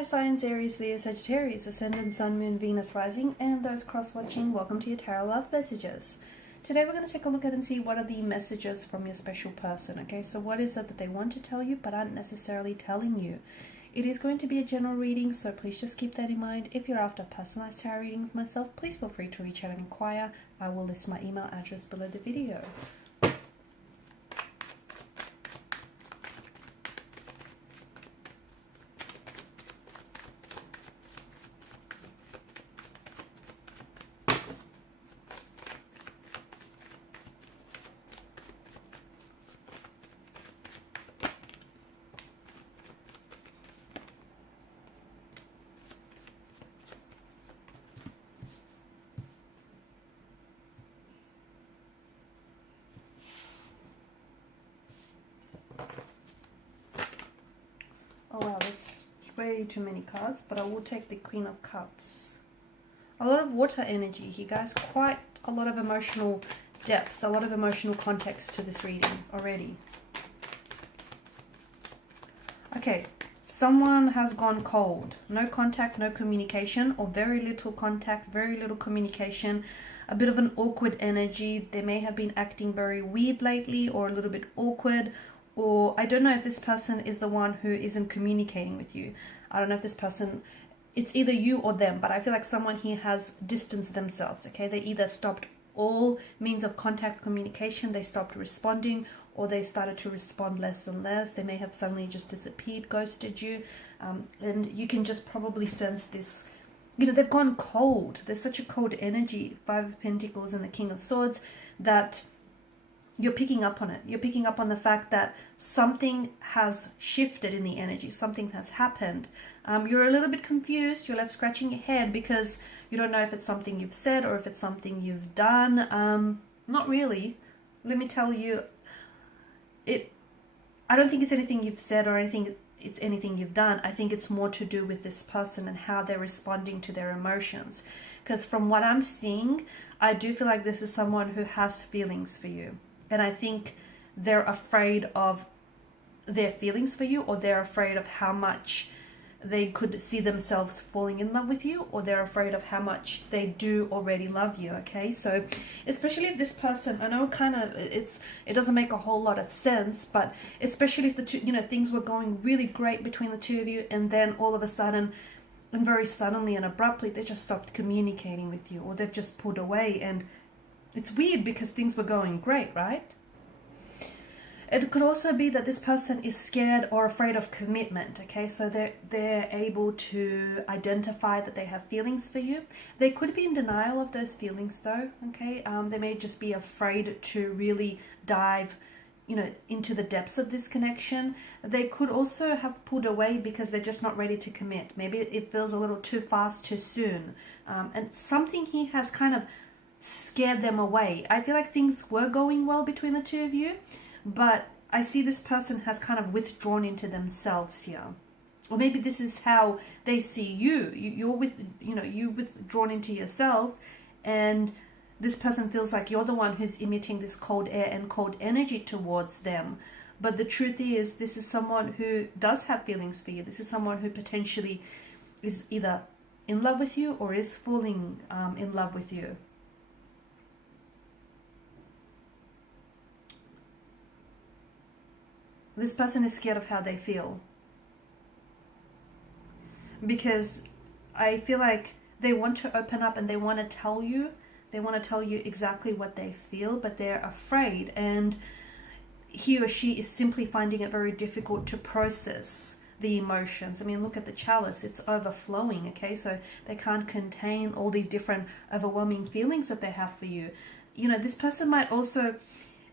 fire signs Aries, Leo, Sagittarius, Ascendant, Sun, Moon, Venus, Rising, and those cross-watching, welcome to your Tarot Love Messages. Today we're going to take a look at and see what are the messages from your special person, okay? So what is it that they want to tell you but aren't necessarily telling you? It is going to be a general reading, so please just keep that in mind. If you're after a personalized tarot reading with myself, please feel free to reach out and inquire. I will list my email address below the video. Oh wow, that's way too many cards, but I will take the Queen of Cups. A lot of water energy here, guys. Quite a lot of emotional depth, a lot of emotional context to this reading already. Okay, someone has gone cold. No contact, no communication, or very little contact, very little communication. A bit of an awkward energy. They may have been acting very weird lately or a little bit awkward. Or I don't know if this person is the one who isn't communicating with you. I don't know if this person, it's either you or them, but I feel like someone here has distanced themselves, okay? They either stopped all means of contact communication, they stopped responding, or they started to respond less and less. They may have suddenly just disappeared, ghosted you, and you can just probably sense this, you know, they've gone cold. There's such a cold energy, Five of Pentacles and the King of Swords, that you're picking up on it. You're picking up on the fact that something has shifted in the energy. Something has happened. You're a little bit confused. You're left scratching your head because you don't know if it's something you've said or if it's something you've done. Not really. Let me tell you, I don't think it's anything you've said or it's anything you've done. I think it's more to do with this person and how they're responding to their emotions. Because from what I'm seeing, I do feel like this is someone who has feelings for you. And I think they're afraid of their feelings for you, or they're afraid of how much they could see themselves falling in love with you, or they're afraid of how much they do already love you, okay? So especially if this person, I know kind of it doesn't make a whole lot of sense, but especially if the two, you know, things were going really great between the two of you, and then all of a sudden, and very suddenly and abruptly, they just stopped communicating with you, or they've just pulled away. And it's weird because things were going great, right? It could also be that this person is scared or afraid of commitment, okay? So they're able to identify that they have feelings for you. They could be in denial of those feelings though, okay? They may just be afraid to really dive, you know, into the depths of this connection. They could also have pulled away because they're just not ready to commit. Maybe it feels a little too fast, too soon. And something here has kind of scared them away. I feel like things were going well between the two of you, but I see this person has kind of withdrawn into themselves here. Or maybe this is how they see you. You're withdrawn into yourself, and this person feels like you're the one who's emitting this cold air and cold energy towards them. But the truth is, this is someone who does have feelings for you. This is someone who potentially is either in love with you or is falling in love with you. This person is scared of how they feel, because I feel like they want to open up and they want to tell you exactly what they feel, but they're afraid, and he or she is simply finding it very difficult to process the emotions. I mean, look at the chalice, it's overflowing, okay? So they can't contain all these different overwhelming feelings that they have for you. You know, this person might also,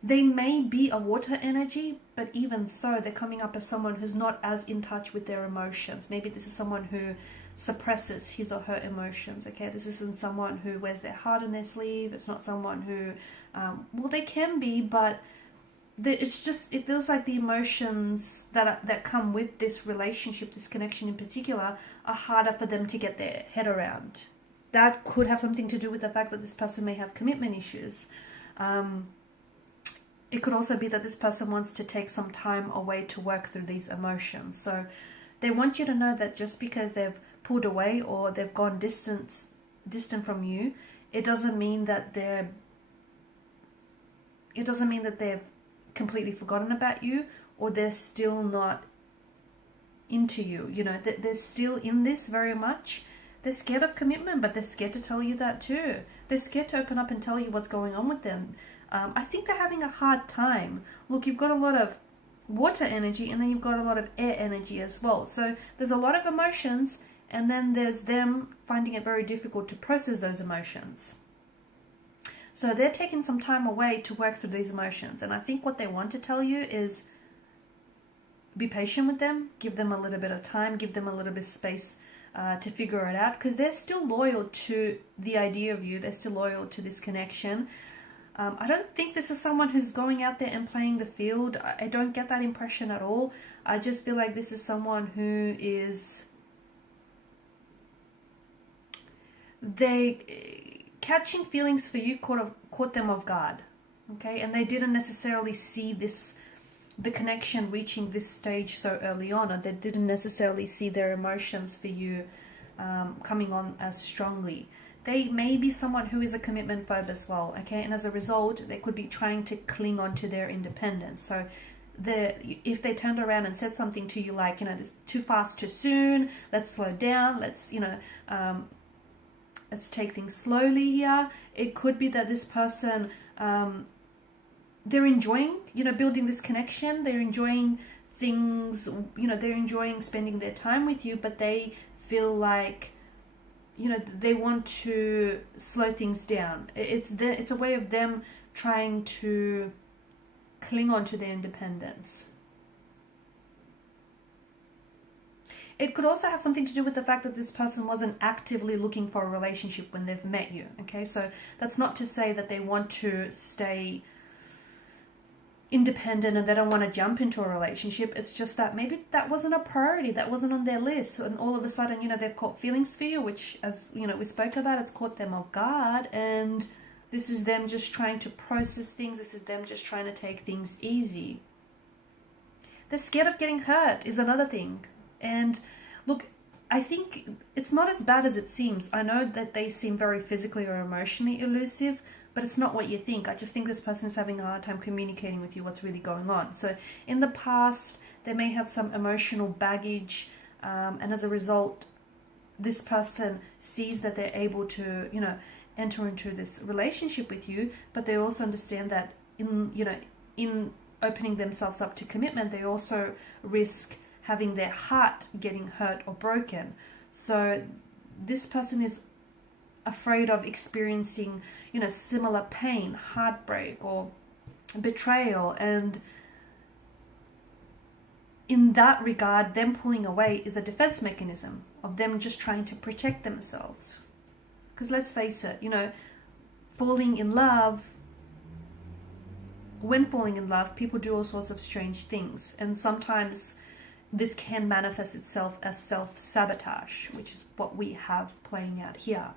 they may be a water energy, but even so, they're coming up as someone who's not as in touch with their emotions. Maybe this is someone who suppresses his or her emotions, okay? This isn't someone who wears their heart on their sleeve. It's not someone who, well, they can be, but it's just, it feels like the emotions that come with this relationship, this connection in particular, are harder for them to get their head around. That could have something to do with the fact that this person may have commitment issues. It could also be that this person wants to take some time away to work through these emotions. So They want you to know that just because they've pulled away or they've gone distant from you, it doesn't mean that they've completely forgotten about you, or they're still not into you. You know, they're still in this very much. They're scared of commitment, but they're scared to tell you that too. They're scared to open up and tell you what's going on with them. I think they're having a hard time. Look, you've got a lot of water energy, and then you've got a lot of air energy as well. So there's a lot of emotions, and then there's them finding it very difficult to process those emotions. So they're taking some time away to work through these emotions. And I think what they want to tell you is be patient with them, give them a little bit of time, give them a little bit of space to figure it out, because they're still loyal to the idea of you. They're still loyal to this connection. I don't think this is someone who's going out there and playing the field. I don't get that impression at all. I just feel like this is someone who is... catching feelings for you caught them off guard, okay? And they didn't necessarily see the connection reaching this stage so early on, or they didn't necessarily see their emotions for you coming on as strongly. They may be someone who is a commitment phobe as well, okay? And as a result, they could be trying to cling on to their independence. So if they turned around and said something to you like, you know, this too fast, too soon, let's slow down, let's, you know, let's take things slowly here. It could be that this person, they're enjoying, you know, building this connection. They're enjoying things, you know, they're enjoying spending their time with you, but they feel like, you know, they want to slow things down. It's a way of them trying to cling on to their independence. It could also have something to do with the fact that this person wasn't actively looking for a relationship when they've met you, okay? So that's not to say that they want to stay independent and they don't want to jump into a relationship. It's just that maybe that wasn't a priority, that wasn't on their list, and all of a sudden, you know, they've caught feelings for you, which, as you know, we spoke about, it's caught them off guard, and this is them just trying to process things. This is them just trying to take things easy. They're scared of getting hurt is another thing. And look, I think it's not as bad as it seems. I know that they seem very physically or emotionally elusive, but it's not what you think. I just think this person is having a hard time communicating with you what's really going on. So in the past, they may have some emotional baggage, and as a result, this person sees that they're able to, you know, enter into this relationship with you, but they also understand that in opening themselves up to commitment, they also risk having their heart getting hurt or broken. So this person is afraid of experiencing, you know, similar pain, heartbreak, or betrayal. And in that regard, them pulling away is a defense mechanism of them just trying to protect themselves. Because let's face it, you know, falling in love, when falling in love, people do all sorts of strange things. And sometimes this can manifest itself as self-sabotage, which is what we have playing out here.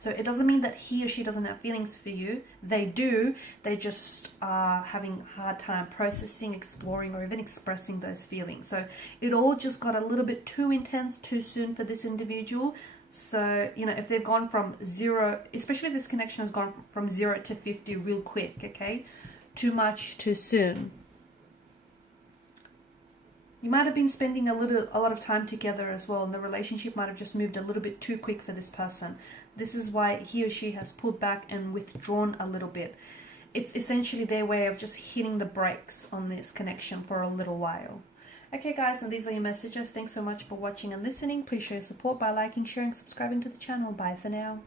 So it doesn't mean that he or she doesn't have feelings for you. They do. They just are having a hard time processing, exploring, or even expressing those feelings. So it all just got a little bit too intense too soon for this individual. So, you know, if they've gone from 0, especially if this connection has gone from 0 to 50 real quick, okay? Too much, too soon. You might have been spending a lot of time together as well, and the relationship might have just moved a little bit too quick for this person. This is why he or she has pulled back and withdrawn a little bit. It's essentially their way of just hitting the brakes on this connection for a little while. Okay guys, and these are your messages. Thanks so much for watching and listening. Please show your support by liking, sharing, subscribing to the channel. Bye for now.